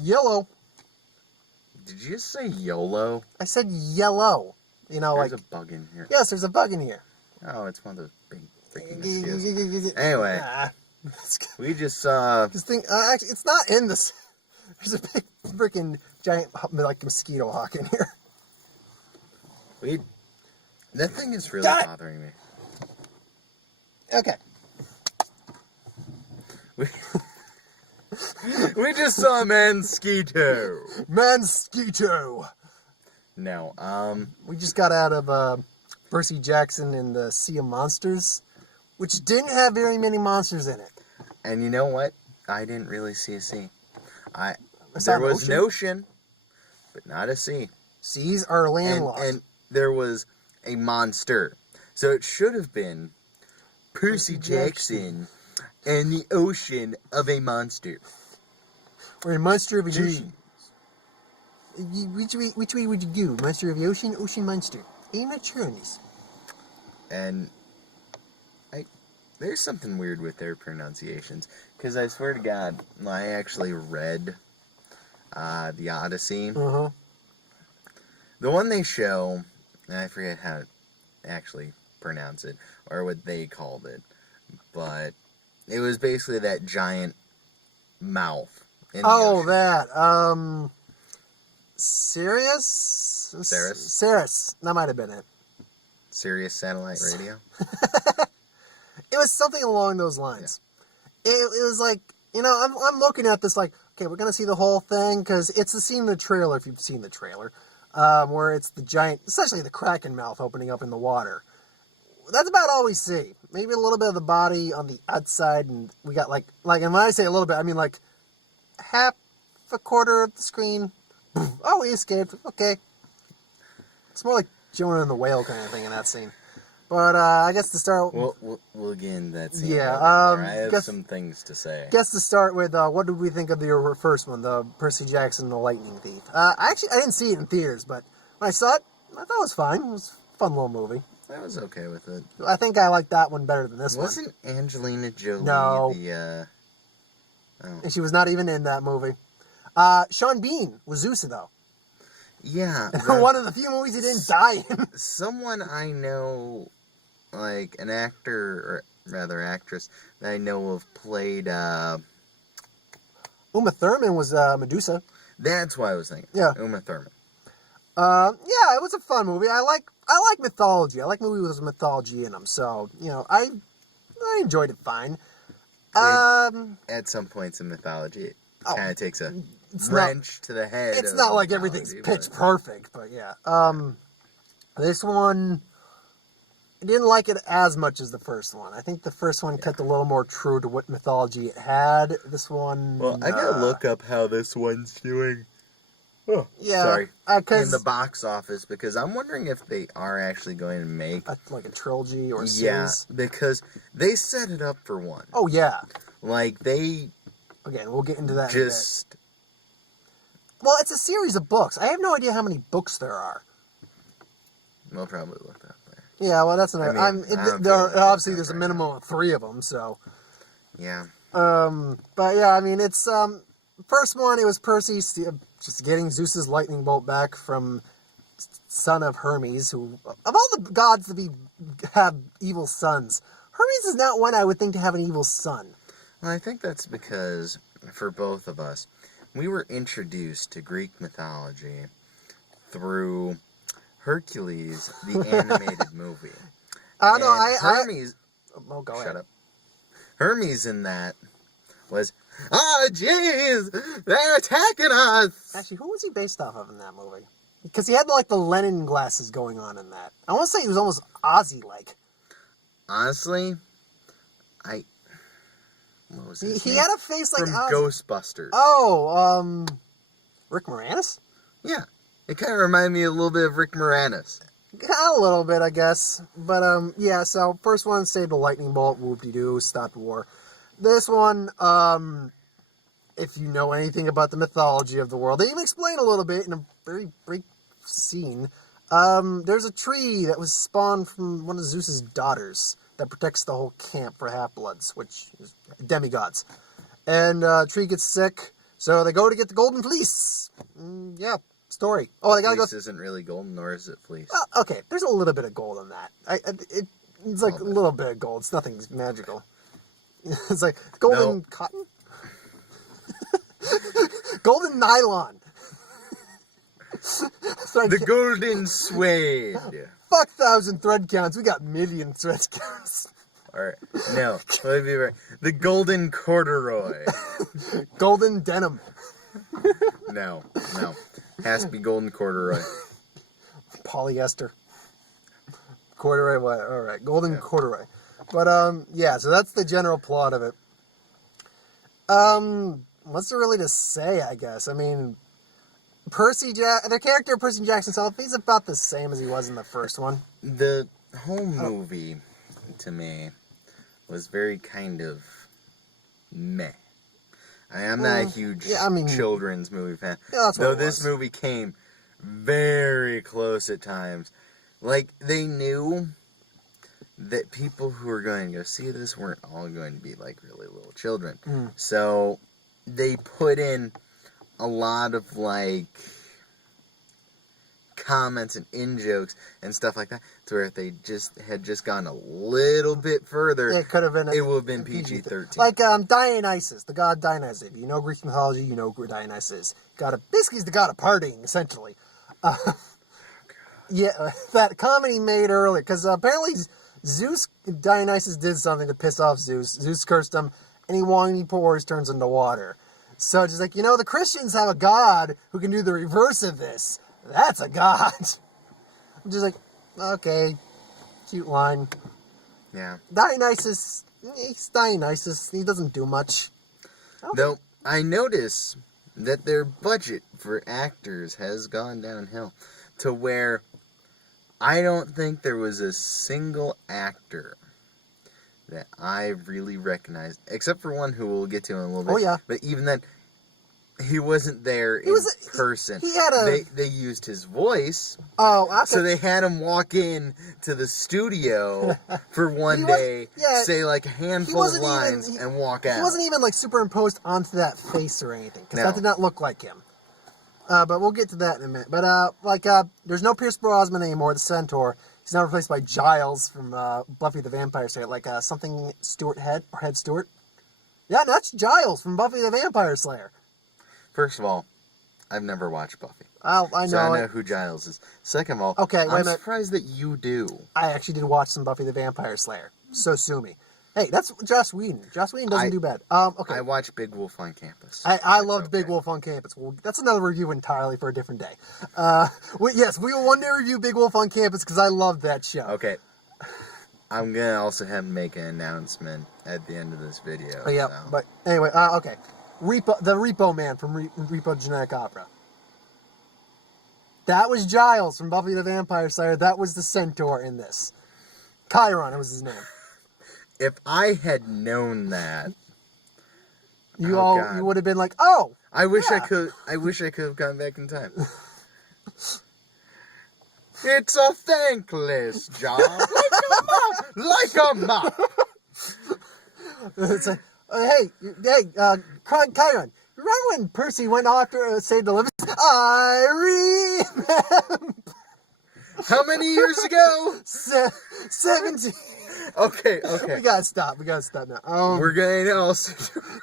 Yellow. Did you just say YOLO? I said yellow. You know, There's like... a bug in here. Yes, there's a bug in here. Oh, it's one of those big freaking mosquitoes. Anyway, we just This thing, actually, it's not in this. There's a big freaking giant, like, mosquito hawk in here. That thing is really bothering me. Okay. We just saw a mosquito. Mosquito. No, We just got out of Percy Jackson and the Sea of Monsters, which didn't have very many monsters in it. And you know what? I didn't really see a sea. There was an ocean, but not a sea. Seas are landlocked. And there was a monster. So it should have been Percy Jackson and the ocean of a monster. Or a monster of the ocean. Which way would you go? Monster of the ocean, ocean monster. I'm not sure on this. And there's something weird with their pronunciations. Because I swear to God, I actually read the Odyssey. Uh-huh. The one they show, I forget how to actually pronounce it, or what they called it. But it was basically that giant mouth. That. Sirius? Ceres. That might have been it. Sirius Satellite Radio? It was something along those lines. Yeah. It was like, you know, I'm looking at this like, okay, we're going to see the whole thing, because it's the scene in the trailer, if you've seen the trailer, where it's the giant, essentially the Kraken mouth opening up in the water. That's about all we see. Maybe a little bit of the body on the outside, and we got and when I say a little bit, I mean like half a quarter of the screen. Oh, we escaped. Okay. It's more like Jonah and the whale kind of thing in that scene. But I guess to start... We'll get into that scene. Yeah. I have some things to say. Guess to start with, what did we think of the first one, the Percy Jackson and the Lightning Thief? I didn't see it in theaters, but when I saw it, I thought it was fine. It was a fun little movie. I was okay with it. I think I liked that one better than this one. Wasn't Angelina Jolie No. And she was not even in that movie. Sean Bean was Zeus, though. Yeah. One of the few movies he didn't die in. Someone I know, like an actor, or rather actress, that I know of played... Uma Thurman was Medusa. That's what I was thinking. Yeah. Uma Thurman. Yeah, it was a fun movie. I like mythology. I like movies with mythology in them. So, you know, I enjoyed it fine. At some points in mythology, it kind of takes a wrench to the head. It's not like everything's pitch perfect, but yeah. This one, I didn't like it as much as the first one. I think the first one kept a little more true to what mythology it had. This one... Well, I gotta look up how this one's doing. Oh, yeah, sorry. In the box office, because I'm wondering if they are actually going to make... like a trilogy or a series. Yeah, because they set it up for one. Oh, yeah. Like, they... Again, we'll get into that just... in a bit. Well, it's a series of books. I have no idea how many books there are. We'll probably look that way. Yeah, well, that's another... obviously, there's a minimum of 3 of them, so... Yeah. But, yeah, I mean, it's... First one, it was Percy just getting Zeus's lightning bolt back from son of Hermes, who, of all the gods to have evil sons, Hermes is not one I would think to have an evil son. Well, I think that's because, for both of us, we were introduced to Greek mythology through Hercules, the animated movie. Hermes... Oh, go ahead. Shut up. Hermes in that was... jeez! They're attacking us! Actually, who was he based off of in that movie? Because he had, like, the Lennon glasses going on in that. I want to say he was almost Ozzy-like. Honestly, what was his name? He had a face like from Ozzy. Ghostbusters. Oh, Rick Moranis? Yeah. It kind of reminded me a little bit of Rick Moranis. A little bit, I guess. But, yeah, so first one saved a lightning bolt, whoop-de-doo, stopped war. This one, if you know anything about the mythology of the world, they even explain a little bit in a very brief scene. There's a tree that was spawned from one of Zeus's daughters that protects the whole camp for half-bloods, which is demigods. And tree gets sick, So they go to get the golden fleece. Yeah, story. Oh, they gotta go. Fleece isn't really golden, nor is it fleece. Okay, there's a little bit of gold in that. It's like a little bit of gold. It's nothing magical. It's like golden cotton? Golden nylon. The golden suede. Fuck 1,000 thread counts. We got million thread counts. Alright. No. Let me be right. The golden corduroy. Golden denim. No. Has to be golden corduroy. Polyester. Corduroy, what? Alright. Golden corduroy. But, yeah, so that's the general plot of it. What's there really to say, I guess? I mean, the character of Percy Jackson himself, he's about the same as he was in the first one. The whole movie, to me, was very kind of meh. I'm not a huge children's movie fan. Yeah, that's what though this movie came very close at times. Like, they knew that people who were going to go see this weren't all going to be, like, really little children. So, they put in a lot of, like, comments and in-jokes and stuff like that, to where if they had gone a little bit further, it could have been. It would have been PG-13. Like Dionysus, the god Dionysus. If you know Greek mythology, you know who Dionysus is. Basically, he's the god of partying, essentially. Yeah, that comedy made earlier, because apparently Dionysus did something to piss off Zeus. Zeus cursed him, and he pours, turns into water. So it's just like, the Christians have a god who can do the reverse of this. That's a god. I'm just like, okay, cute line. Yeah. Dionysus, he's Dionysus. He doesn't do much. Okay. Though, I notice that their budget for actors has gone downhill to where I don't think there was a single actor that I really recognized, except for one who we'll get to in a little bit. Oh, yeah. But even then, he wasn't there in person. He had They used his voice. Oh, okay. So they had him walk in to the studio for one day, say like a handful of lines, and walk out. He wasn't even like superimposed onto that face or anything, because that did not look like him. But we'll get to that in a minute. But there's no Pierce Brosnan anymore, the Centaur. He's now replaced by Giles from Buffy the Vampire Slayer, like something Stewart Head or Head Stewart. Yeah, that's Giles from Buffy the Vampire Slayer. First of all, I've never watched Buffy. I know. So I know who Giles is. Second of all, I'm surprised that you do. I actually did watch some Buffy the Vampire Slayer. So sue me. Hey, that's Joss Whedon. Joss Whedon doesn't do bad. Okay. I watched Big Wolf on Campus. I loved Big Wolf on Campus. Well, that's another review entirely for a different day. Yes, we will one day review Big Wolf on Campus because I loved that show. Okay. I'm going to also have to make an announcement at the end of this video. Oh, yeah, but anyway, okay. The Repo Man from Repo Genetic Opera. That was Giles from Buffy the Vampire Slayer. That was the Centaur in this. Chiron was his name. If I had known that, you would have been like, oh. I wish I could have gone back in time. It's a thankless job, like a mop. It's like, hey, Chiron. Remember when Percy went after Save the Living? I remember. How many years ago? 17. Okay. We gotta stop now. We're going to also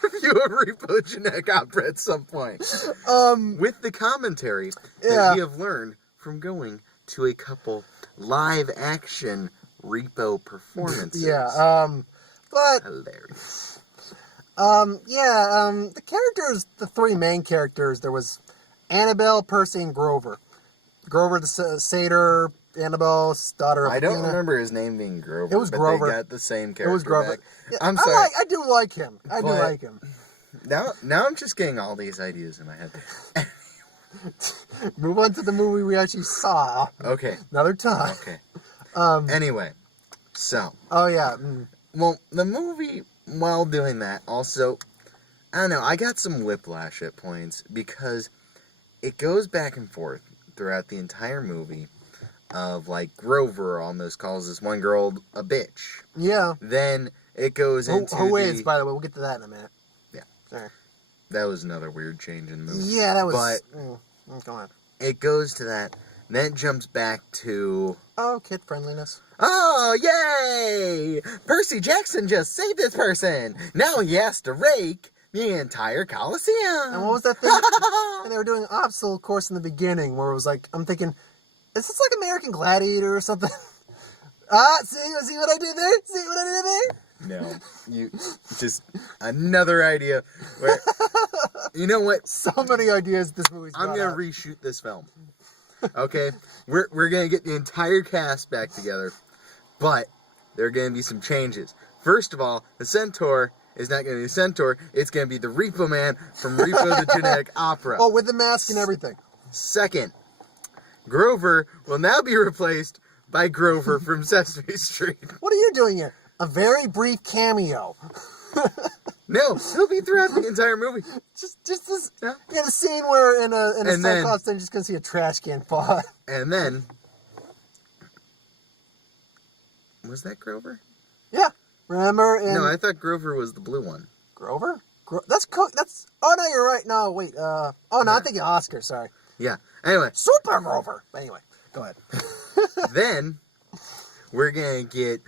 review a Repo Genetic Opera at some point. With the commentary that we have learned from going to a couple live action Repo performances. Yeah, but hilarious. The characters, the three main characters, there was Annabelle, Percy, and Grover. Grover the satyr, Annabelle's daughter. I don't remember his name being Grover. It was Grover. They got the same character. It was Grover. Back. Yeah, I'm sorry. I do like him. I do like him. Now I'm just getting all these ideas in my head. Move on to the movie we actually saw. Okay. Another time. Okay. Anyway, so. Oh yeah. Well, the movie, while doing that, also, I don't know, I got some whiplash at points because it goes back and forth throughout the entire movie of, like, Grover almost calls this one girl a bitch. Yeah. Then it goes into Who is, by the way, we'll get to that in a minute. Yeah. Sorry. that was another weird change in the movie. Yeah, that was... But go on. it goes to that. Then it jumps back to... Oh, kid friendliness. Oh, yay! Percy Jackson just saved this person. Now he has to rake the entire Coliseum. And what was that thing? And they were doing an obstacle course in the beginning where it was like, I'm thinking, is this like American Gladiator or something? See what I did there? See what I did there? No, you just another idea. Where, you know what? So many ideas this movie's I'm brought gonna out. reshoot this film. Okay, we're gonna get the entire cast back together, but there are gonna be some changes. First of all, the Centaur is not gonna be the Centaur; it's gonna be the Repo Man from Repo the Genetic Opera. Oh, with the mask and everything. Second, Grover will now be replaced by Grover from Sesame Street. What are you doing here? A very brief cameo. No, he'll be throughout the entire movie. Just this, in a scene where in a And then- Cyclops thing, just gonna see a trash can fall. And then, was that Grover? Yeah, remember? In No, I thought Grover was the blue one. Grover. That's. Oh no, you're right. No, wait. Oh no, I'm thinking Oscar. Sorry. Yeah. Anyway, Super Grover. Anyway, go ahead. then we're gonna get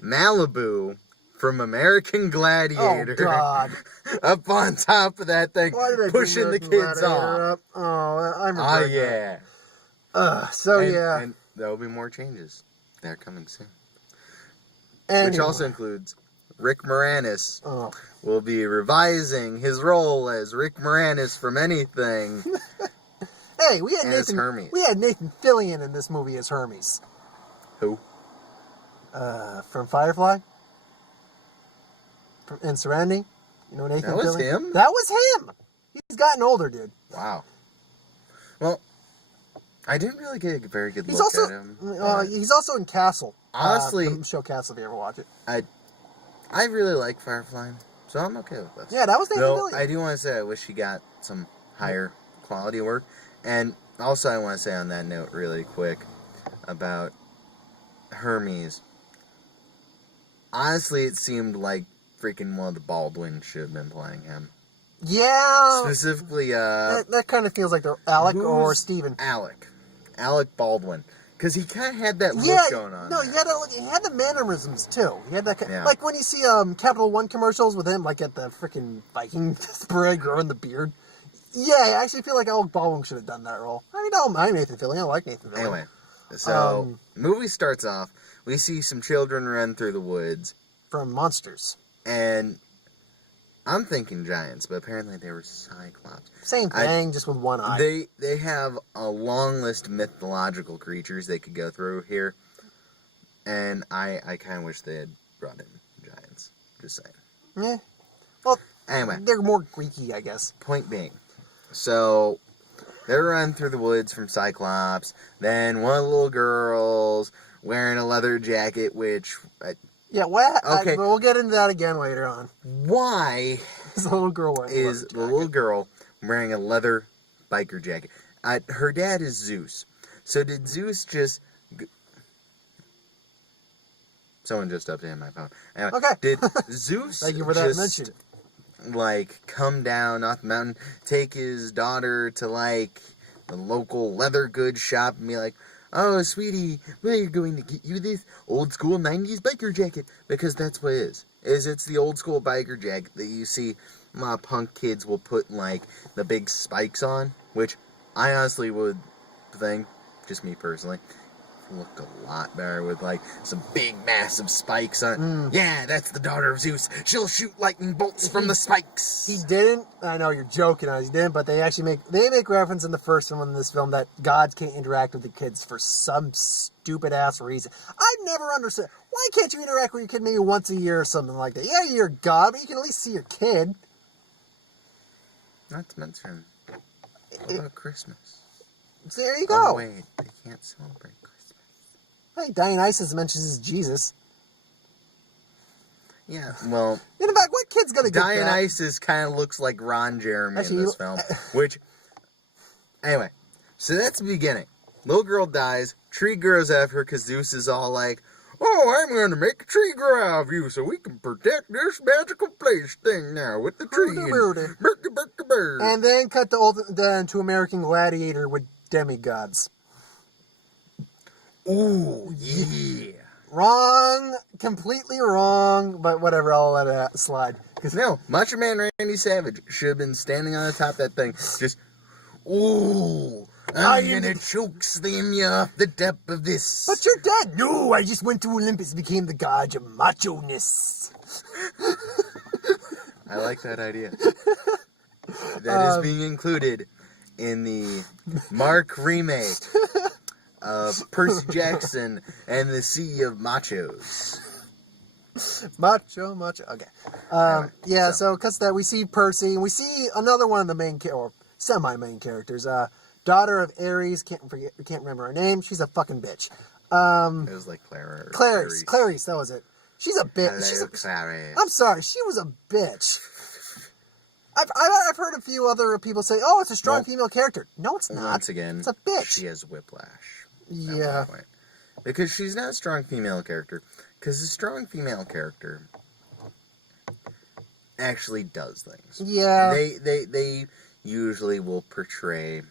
Malibu from American Gladiator Oh God. up on top of that thing, Why did I pushing the bring kids Gladiator off. up? Oh, I'm Oh regretting yeah. So and, yeah. and there will be more changes. They're coming soon. Anyway. Which also includes Rick Moranis Oh. will be revising his role as Rick Moranis from anything. Hey, we had And as Nathan. Hermes. We had Nathan Fillion in this movie as Hermes. Who? From Firefly. And Serenity. You know Nathan That was Fillion? him? That was him. He's gotten older, dude. Wow. Well, I didn't really get a very good He's look also at him. he's also in Castle. Honestly- the show Castle. If you ever watch it. I really like Firefly, so I'm okay with this. Yeah, that was Nathan Though Fillion. I do want to say I wish he got some higher quality work. And also I want to say on that note really quick about Hermes. Honestly, it seemed like freaking one of the Baldwins should have been playing him. Yeah. Specifically, That kind of feels like they're Alec or who's Steven. Alec Baldwin. Because he kind of had that look Yeah, going on. no, there. he had the mannerisms too. He had that, Yeah. like when you see Capital One commercials with him, like at the freaking Viking parade growing the beard. Yeah, I actually feel like Alec Baldwin should have done that role. I mean, I don't mind Nathan Fillion. I like Nathan Fillion. Anyway, so movie starts off. We see some children run through the woods, From Monsters. and I'm thinking giants, but apparently they were cyclops. Same thing, just with one eye. They have a long list of mythological creatures they could go through here, and I kind of wish they had brought in giants. Just saying. Yeah. Well, Anyway, they're more Greeky, I guess. point being, so they're running through the woods from Cyclops. Then one of the little girls wearing a leather jacket, which Yeah, what? Okay. But we'll get into that again later on. why There's a little girl wearing a is leather the little girl wearing a leather biker jacket? Her dad is Zeus. So did Zeus just... Someone just updated my phone. Anyway, Okay. Did Zeus Thank you for that just, mention. like, come down off the mountain, take his daughter to, like, the local leather goods shop and be like, oh, sweetie, we're going to get you this old school 90s biker jacket. Because that's what it is. It's the old school biker jacket that you see a lot of punk kids will put, like, the big spikes on. Which I honestly would think, just me personally, look a lot better with, like, some big, massive spikes on. Yeah, that's the daughter of Zeus. She'll shoot lightning bolts from the spikes. He didn't. I know you're joking, he didn't, but they actually make reference in the first one in this film that gods can't interact with the kids for some stupid ass reason. I've never understood. Why can't you interact with your kid maybe once a year or something like that? Yeah, you're a god, but you can at least see your kid. Not to mention, what about Christmas? So there you Oh, go. wait, they can't celebrate Christmas. I think Dionysus mentions Jesus. Yeah, well, In fact, what kid's gonna get that? Dionysus kind of looks like Ron Jeremy Actually, in this film. Which, anyway, so that's the beginning. Little girl dies, tree grows out of her because Zeus is all like, Oh, I'm going to make a tree grow out of you so we can protect this magical place thing now with the tree. And then cut then to American Gladiator with demigods. Ooh, yeah. Wrong, completely wrong, but whatever, I'll let it slide. No, Macho Man Randy Savage should have been standing on the top of that thing, just, ooh, I'm gonna choke slam you off the depth of this. But you're dead. No, I just went to Olympus and became the god of macho-ness. I like that idea. That is being included in the Mark remake of Percy Jackson and the Sea of Machos. Macho. Okay. Anyway, so cuts that we see Percy, and we see another one of the main or semi-main characters. Daughter of Ares. Can't remember her name. She's a fucking bitch. It was like Clara. Clarice. That was it. She's a bitch. Hello, Clarice. I'm sorry. She was a bitch. I've heard a few other people say, "Oh, it's a strong female character." No, it's not. Once again, it's a bitch. She has whiplash. Yeah. Because she's not a strong female character. Because a strong female character actually does things. Yeah. They usually will portray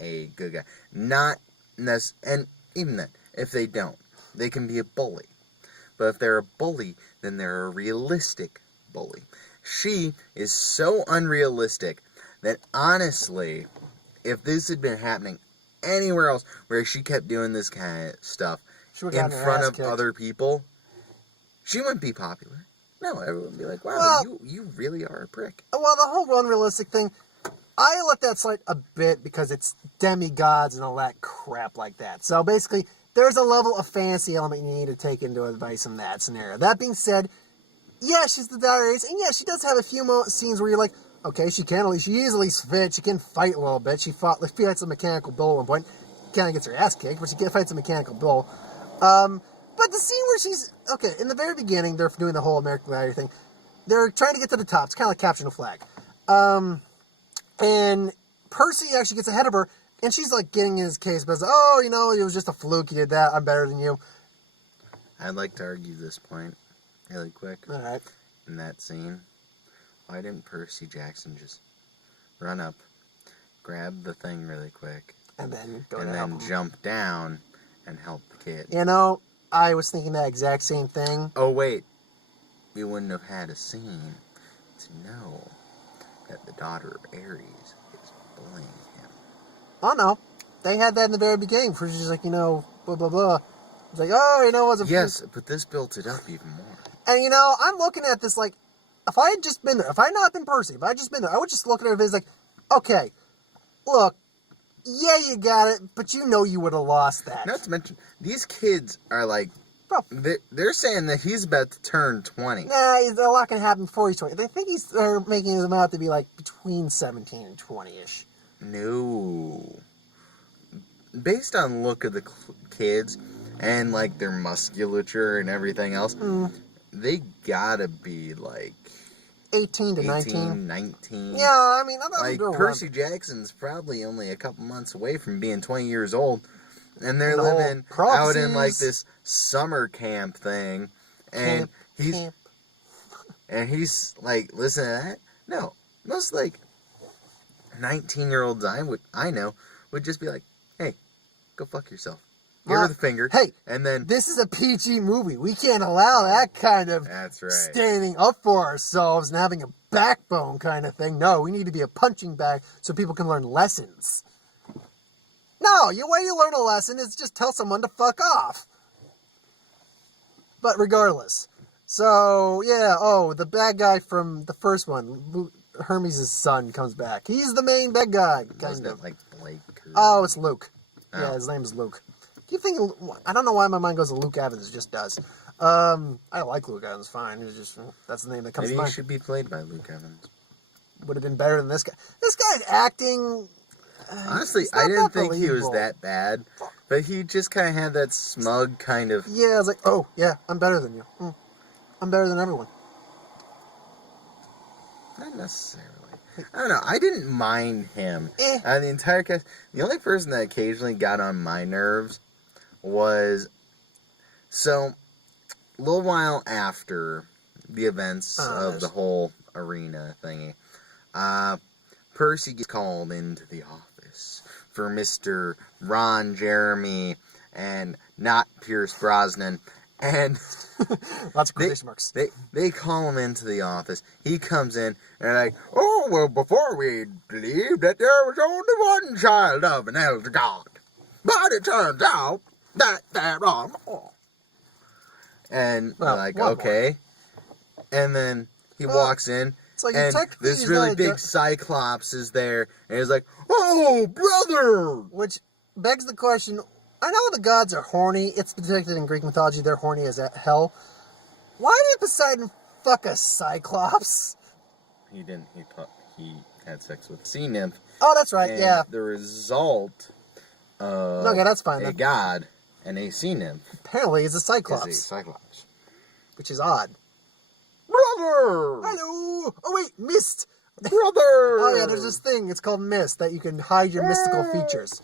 a good guy. And even then, if they don't, they can be a bully. But if they're a bully, then they're a realistic bully. She is so unrealistic that honestly, if this had been happening anywhere else where she kept doing this kind of stuff in front of other people, she wouldn't be popular. No, everyone would be like, wow, you really are a prick. Well, the whole unrealistic thing, I let that slide a bit because it's demigods and all that crap like that. So basically, there's a level of fantasy element you need to take into advice in that scenario. That being said, yeah, she's the daughter of Ares, and yeah, she does have a few scenes where you're like, okay, she is at least fit, she can fight a little bit. She fights a mechanical bull at one point. Kind of gets her ass kicked, but she fights a mechanical bull. But the scene where she's, okay, in the very beginning, they're doing the whole American Gladiator thing. They're trying to get to the top. It's kind of like capturing a flag. And Percy actually gets ahead of her, and she's like getting in his case, but it was just a fluke, you did that, I'm better than you. I'd like to argue this point really quick. All right. In that scene, why didn't Percy Jackson just run up, grab the thing really quick, and then jump down and help the kid? I was thinking that exact same thing. Oh, wait. We wouldn't have had a scene to know that the daughter of Ares is bullying him. Oh, no. They had that in the very beginning. First, she's like, blah, blah, blah. It's like, what's Yes, but this built it up even more. And, I'm looking at this like, if I had just been there, if I had not been Percy, if I had just been there, I would just look at it as like, okay, look, yeah, you got it, but you would have lost that. Not to mention, these kids are like, they're saying that he's about to turn 20. Nah, a lot can happen before he's 20. They think they're making him out to be like between 17 and 20-ish. No. Based on look of the kids and like their musculature and everything else, they gotta be like 18 to 19. Yeah, I mean, like Percy Jackson's probably only a couple months away from being 20 years old, and they're living out in like this summer camp thing, and he's like, listen to that? No, most like 19-year-olds I know would just be like, hey, go fuck yourself. Give her the finger. Hey, and then this is a PG movie. We can't allow that kind of standing up for ourselves and having a backbone kind of thing. No, we need to be a punching bag so people can learn lessons. No, the way you learn a lesson is just tell someone to fuck off. But regardless. So, yeah, the bad guy from the first one, Hermes' son, comes back. He's the main bad guy. Wasn't it like Blake? Oh, it's Luke. Oh. Yeah, his name is Luke. I don't know why my mind goes to Luke Evans. It just does. I like Luke Evans fine. It's just, that's the name that comes to mind. Maybe he should be played by Luke Evans. Would have been better than this guy. This guy's acting... Honestly, I didn't think he was that bad. But he just kind of had that smug kind of... Yeah, I was like, oh, yeah, I'm better than you. I'm better than everyone. Not necessarily. I don't know. I didn't mind him. The entire cast... The only person that occasionally got on my nerves was... So, a little while after the events of there's- the whole arena thingy, Percy gets called into the office for Mr. Ron Jeremy and not Pierce Brosnan. And Lots of quotation marks. they call him into the office. He comes in and they're like, oh, well, before we believed that there was only one child of an elder god. But it turns out that there are more. And Well, they're like, one okay. And then he walks in, It's like, and technically this he's really not a big Cyclops is there, and he's like, oh, brother! Which begs the question, I know the gods are horny. It's depicted in Greek mythology they're horny as hell. Why did Poseidon fuck a Cyclops? He didn't, he had sex with a sea nymph. Oh, that's right, And yeah. the result of Okay, that's fine a then. god and a sea nymph Apparently it's a is a Cyclops, Cyclops. which is odd. Brother! Hello! Oh wait, mist! Brother! Oh yeah, there's this thing, it's called mist, that you can hide your mystical features.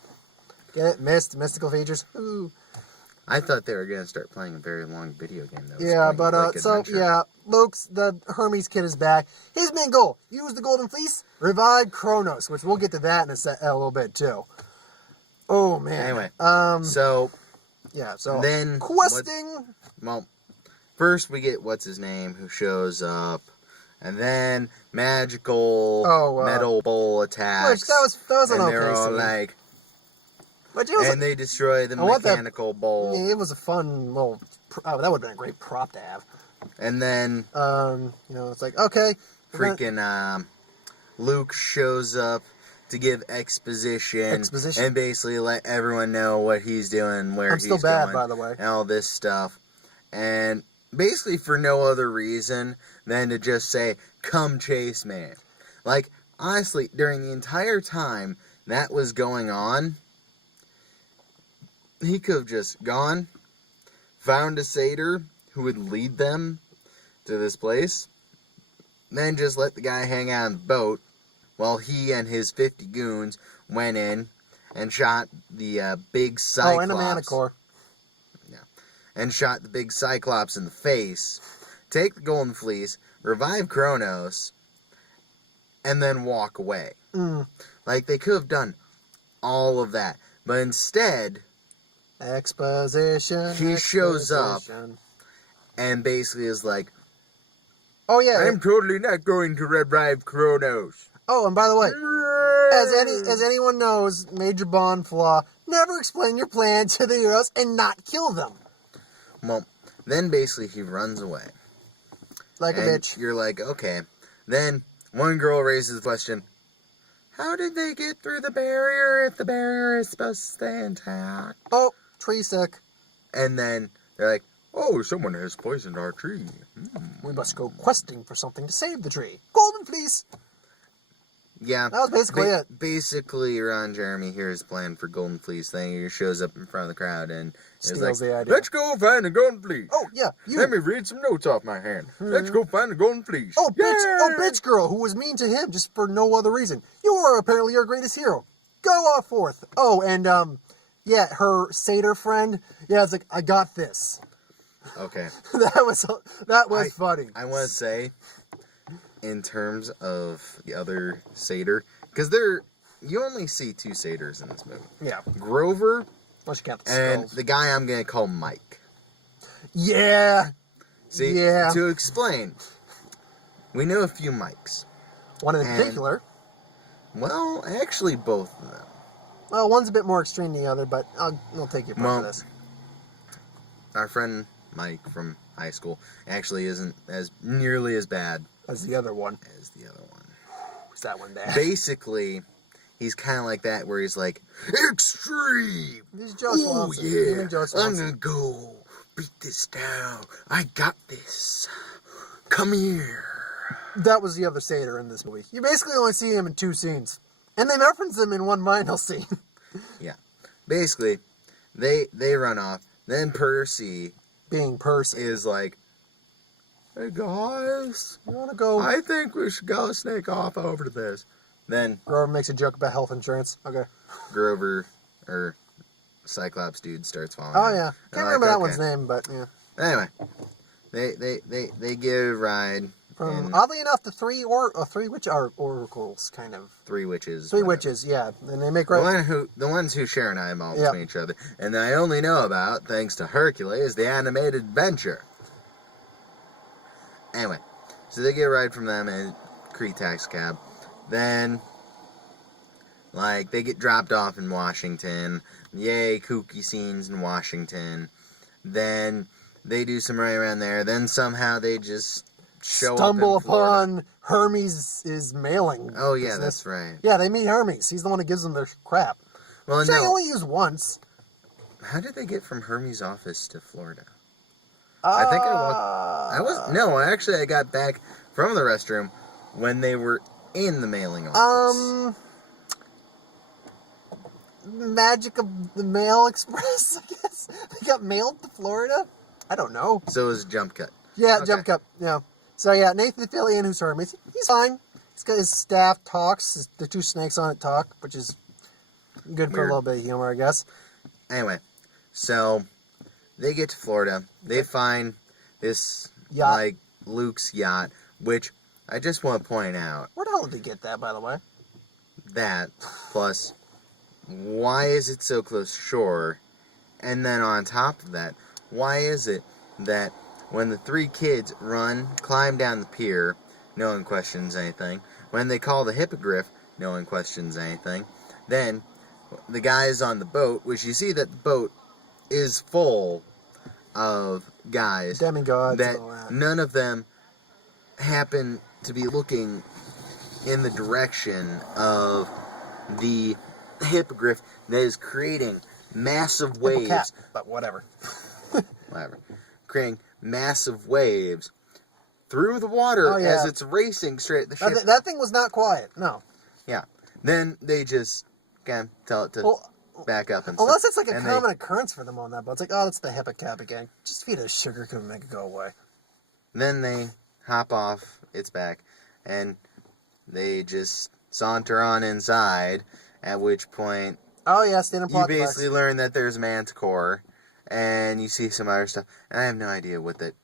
Get it? Mist, mystical features. Ooh. I thought they were going to start playing a very long video game. That was Yeah, point and but, click so, adventure. yeah, Luke's, the Hermes kid is back. His main goal, use the Golden Fleece, revive Kronos, which we'll get to that in a little bit, too. Oh, man. Anyway, so, then questing. Well, first we get what's-his-name who shows up, and then magical metal bowl attacks. Which, that was an and okay they're all scene. like, But it was and they destroy the mechanical bowl. it was a fun little, that would have been a great prop to have. And then, it's like, okay. freaking, Luke shows up to give exposition. And basically let everyone know what he's doing, where he's going. I'm still bad, by the way. And all this stuff. And basically for no other reason than to just say, come chase me. Like, honestly, during the entire time that was going on, he could have just gone, found a satyr who would lead them to this place, then just let the guy hang out on the boat while he and his 50 goons went in and shot the big Cyclops. Oh, and a Manicore. Yeah. And shot the big Cyclops in the face, take the Golden Fleece, revive Kronos, and then walk away. Like, they could have done all of that. But instead, Exposition. he shows up and basically is like, oh, yeah. I'm totally not going to revive Kronos. Oh, and by the way, as anyone knows, major Bond flaw, never explain your plan to the heroes and not kill them. Well, then basically he runs away. Like a bitch. You're like, okay. Then one girl raises the question, how did they get through the barrier if the barrier is supposed to stay intact? Oh, tree sick. And then they're like, oh, someone has poisoned our tree. We must go questing for something to save the tree. Golden Fleece. Yeah. That was basically it. Basically, Ron Jeremy here's his plan for Golden Fleece thing. He shows up in front of the crowd and is like, Steals the idea. let's go find the Golden Fleece. Oh, yeah. You. Let me read some notes off my hand. Let's go find the Golden Fleece. Oh, bitch. Yeah! Oh, bitch girl who was mean to him just for no other reason. You are apparently your greatest hero. Go off forth. Oh, and, yeah, her satyr friend. Yeah, it's like, I got this. Okay. that was funny. I want to say, in terms of the other satyr, because you only see two satyrs in this movie. Yeah. Grover Unless you count the and skulls. the guy I'm going to call Mike. Yeah. See, Yeah. to explain, we know a few Mikes. One in And- particular. Well, actually both of them. Well, one's a bit more extreme than the other, but I'll take your part for this. Our friend Mike from high school actually isn't as nearly as bad As the other one. as the other one. Is that one bad? Basically, he's kind of like that, where he's like, extreme! This is Joe Oh, Swanson. You know yeah, Joe I'm Swanson. gonna go beat this down. I got this. Come here. That was the other satyr in this movie. You basically only see him in 2 scenes. And they reference him in one final scene. Yeah. Basically, they run off. Then Percy Being Percy. is like, hey guys, You wanna go? I think we should go sneak off over to this. Then Grover makes a joke about health insurance. Okay. Grover, or Cyclops dude, starts following Oh, him. yeah. And Can't like, remember that okay. one's name, but yeah. Anyway, They get a ride. From oddly enough, the three oracles, kind of. Three witches. Three witches, yeah, and they make the ones who share an eyeball between each other, and I only know about thanks to Hercules, the animated adventure. Anyway, so they get a ride from them in Cree taxi cab. Then, like, they get dropped off in Washington. Yay, kooky scenes in Washington. Then they do some running around there. Then somehow they just stumble upon Hermes' mailing. Oh, yeah, business. that's right. Yeah, they meet Hermes. He's the one who gives them their crap. Well, which they only use once. How did they get from Hermes' office to Florida? I think I got back from the restroom when they were in the mailing office. Magic of the Mail Express, I guess. They got mailed to Florida? I don't know. So it was a jump cut. Yeah, okay. Jump cut, yeah. So yeah, Nathan Fillion, who's Hermes, he's fine. He's got his staff talks, the two snakes on it talk, which is good for a little bit of humor, I guess. Anyway, so they get to Florida. They find this, yacht. like, Luke's yacht, which I just want to point out. Where the hell did they get that, by the way? That, plus, why is it so close to shore? And then on top of that, why is it that when the three kids climb down the pier, no one questions anything. When they call the hippogriff, no one questions anything. Then, the guys on the boat, which you see that the boat is full of guys. Demigods. That none of them happen to be looking in the direction of the hippogriff that is creating massive waves. Cat, but whatever. Whatever. Creating massive waves through the water as it's racing straight at the ship. That thing was not quiet, no. Yeah. Then they just can tell it to back up and unless it's like a common occurrence for them on that boat. It's like, oh, that's the hippocap again. Just feed it a sugar cube and make it go away. Then they hop off its back and they just saunter on inside, at which point you basically learn that there's manticore and you see some other stuff. And I have no idea what that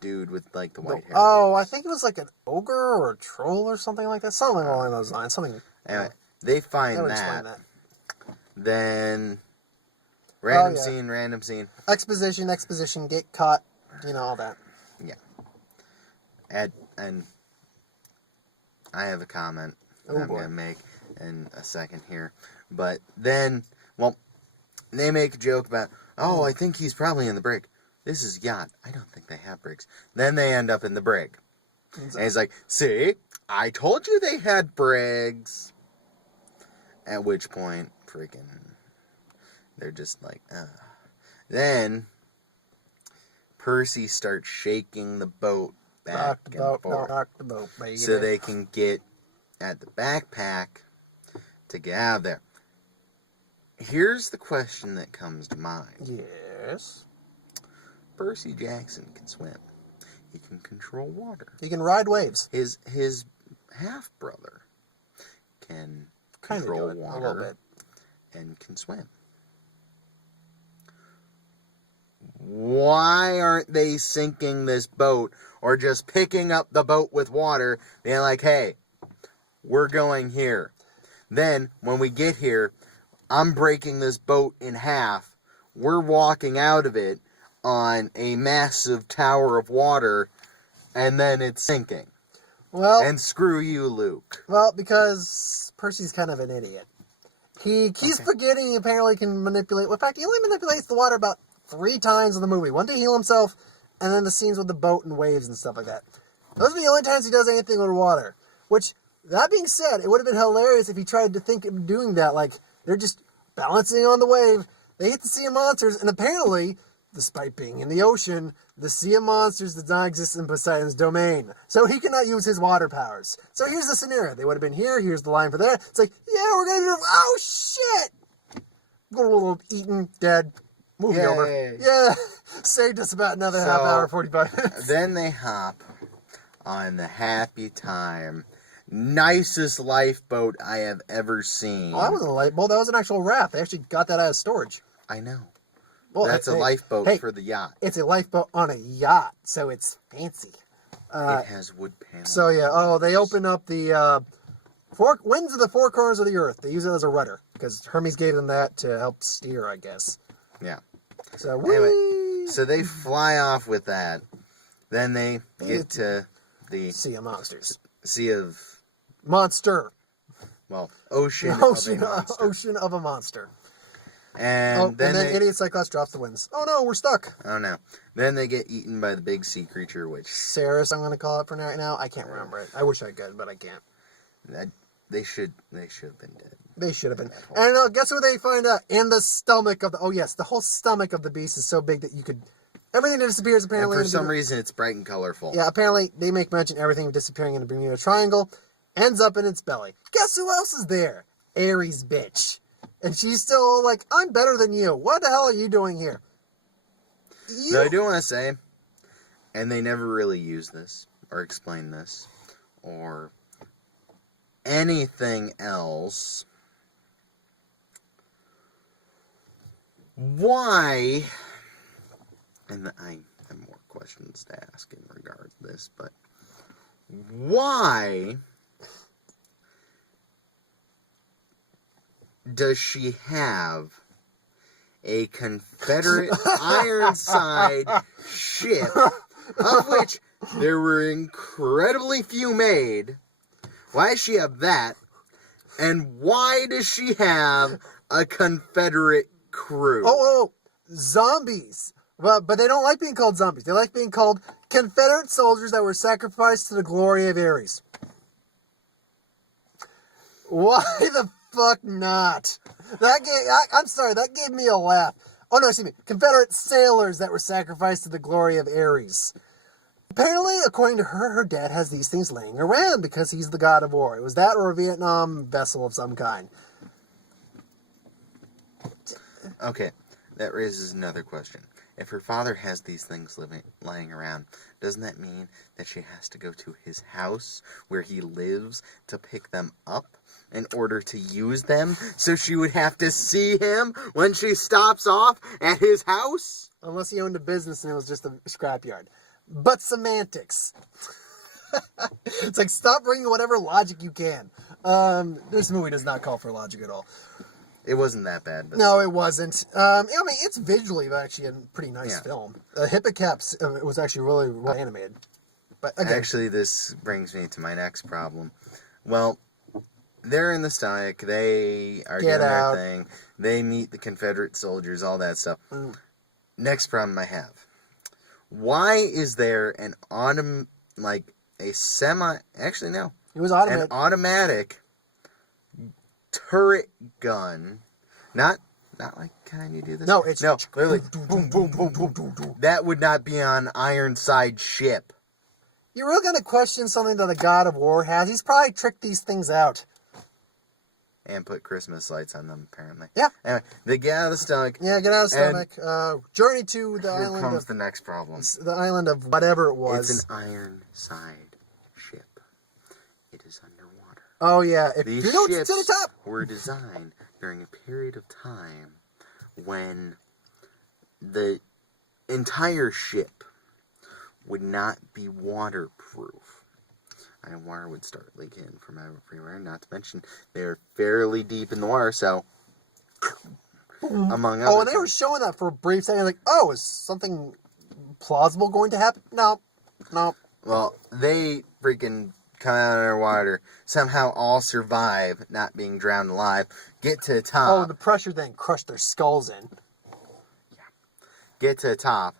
dude with like the white hair. Oh, I think it was like an ogre or a troll or something like that. Something along those lines. Something. Anyway, they find that. Then random scene. Exposition, get caught, all that. Yeah. And I have a comment that I'm going to make in a second here. But then, they make a joke about, I think he's probably in the brig. This is yacht. I don't think they have brigs. Then they end up in the brig. And he's like, see, I told you they had brigs. At which point, freaking, they're just like, Then, Percy starts shaking the boat back and forth. So they can get at the backpack to get out of there. Here's the question that comes to mind. Yes? Percy Jackson can swim. He can control water. He can ride waves. His half-brother can control water a little bit. And can swim. Why aren't they sinking this boat or just picking up the boat with water, being like, hey, we're going here. Then, when we get here, I'm breaking this boat in half. We're walking out of it on a massive tower of water, and then it's sinking. Well, and screw you, Luke. Well, because Percy's kind of an idiot. He keeps forgetting he apparently can manipulate. In fact, he only manipulates the water about 3 times in the movie. One to heal himself, and then the scenes with the boat and waves and stuff like that. Those are the only times he does anything with water. Which, that being said, it would have been hilarious if he tried to think of doing that. Like, they're just balancing on the wave. They hit the Sea of Monsters, and apparently, despite being in the ocean, the Sea of Monsters does not exist in Poseidon's domain. So he cannot use his water powers. So here's the scenario. They would have been here. Here's the line for there. It's like, yeah, we're going to do... Oh, shit! Eaten, dead. Movie over. Yeah. Saved us about another half hour, 45 minutes. Then they hop on the Happy Time. Nicest lifeboat I have ever seen. Oh, that wasn't a lifeboat. That was an actual raft. They actually got that out of storage. I know. Well, That's a lifeboat for the yacht. It's a lifeboat on a yacht, so it's fancy. It has wood panels. So yeah, they open up the winds of the four corners of the earth. They use it as a rudder because Hermes gave them that to help steer, I guess. Yeah. So anyway, so they fly off with that. Then they get to the Sea of Monsters. Sea of Monster. Well, Ocean of a Monster. Ocean of a Monster. And then Idiot Cyclops drops the winds. Oh no, we're stuck. Oh no. Then they get eaten by the big sea creature, which... Ceres, I'm going to call it for right now. I can't remember it. I wish I could, but I can't. They should have been dead. They should have been. And guess what they find out? In the stomach of the... Oh yes, the whole stomach of the beast is so big that you could... Everything that disappears apparently... And for some reason it's bright and colorful. Yeah, apparently they make mention everything disappearing in the Bermuda Triangle ends up in its belly. Guess who else is there? Ares' bitch. And she's still like, I'm better than you. What the hell are you doing here? Though I do want to say, and they never really use this, or explain this, or anything else. Why, and I have more questions to ask in regard to this, but why does she have a Confederate Ironside ship, of which there were incredibly few made? Why does she have that? And why does she have a Confederate crew? Oh, zombies. But they don't like being called zombies. They like being called Confederate soldiers that were sacrificed to the glory of Ares. Why the fuck not? I'm sorry, that gave me a laugh. Oh no, excuse me. Confederate sailors that were sacrificed to the glory of Ares. Apparently, according to her, her dad has these things laying around because he's the god of war. It was that or a Vietnam vessel of some kind. Okay, that raises another question. If her father has these things lying around, doesn't that mean that she has to go to his house where he lives to pick them up in order to use them? So she would have to see him when she stops off at his house? Unless he owned a business and it was just a scrapyard. But semantics. It's like, stop bringing whatever logic you can. This movie does not call for logic at all. It wasn't that bad. But no, it wasn't. I mean, it's visually actually a pretty nice film. Hippocaps was actually really well animated. But again, actually, this brings me to my next problem. Well, they're in the stomach. They are doing their thing. They meet the Confederate soldiers, all that stuff. Next problem I have. Why is there an actually no. It was automatic. An automatic turret gun. Not like, can you do this? No, it's... No, literally. Boom, boom, boom, boom, boom, boom. That would not be on Ironside ship. You're really going to question something that the god of war has? He's probably tricked these things out. And put Christmas lights on them, apparently. Yeah. Anyway, they get out of the stomach. Yeah, get out of the stomach. Journey to the island Here comes the next problem. The island of whatever it was. It's an Ironside ship. It is underwater. Oh, yeah. These you don't ships to the top. were designed during a period of time when the entire ship would not be waterproof. And water would start leaking from everywhere. Not to mention, they're fairly deep in the water, so among other and they were showing that for a brief second, like, oh, is something plausible going to happen? No. Well, they freaking come out underwater, somehow all survive not being drowned alive, get to the top. Oh, the pressure then crushed their skulls in. Yeah. Get to the top,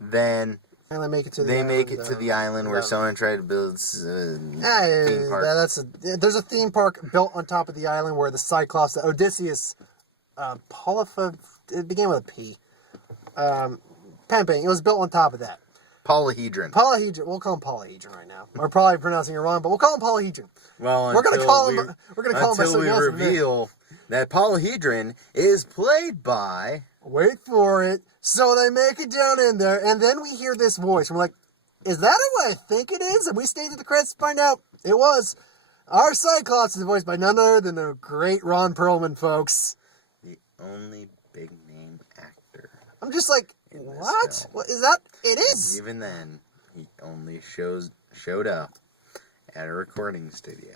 then... And they make it to the island where someone tried to build a theme park. There's a theme park built on top of the island where the Cyclops, the Odysseus, it began with a P. Pimping. It was built on top of that. Polyhedron. We'll call him Polyhedron right now. We're probably pronouncing it wrong, but we'll call him Polyhedron. Well, we're gonna call him until we reveal that Polyhedron is played by. Wait for it. So they make it down in there, and then we hear this voice. We're like, is that what I think it is? And we stayed to the credits to find out it was. Our Cyclops is voiced by none other than the great Ron Perlman, folks. The only big name actor I'm just like, what? What is that? It is. Even then, he only showed up at a recording studio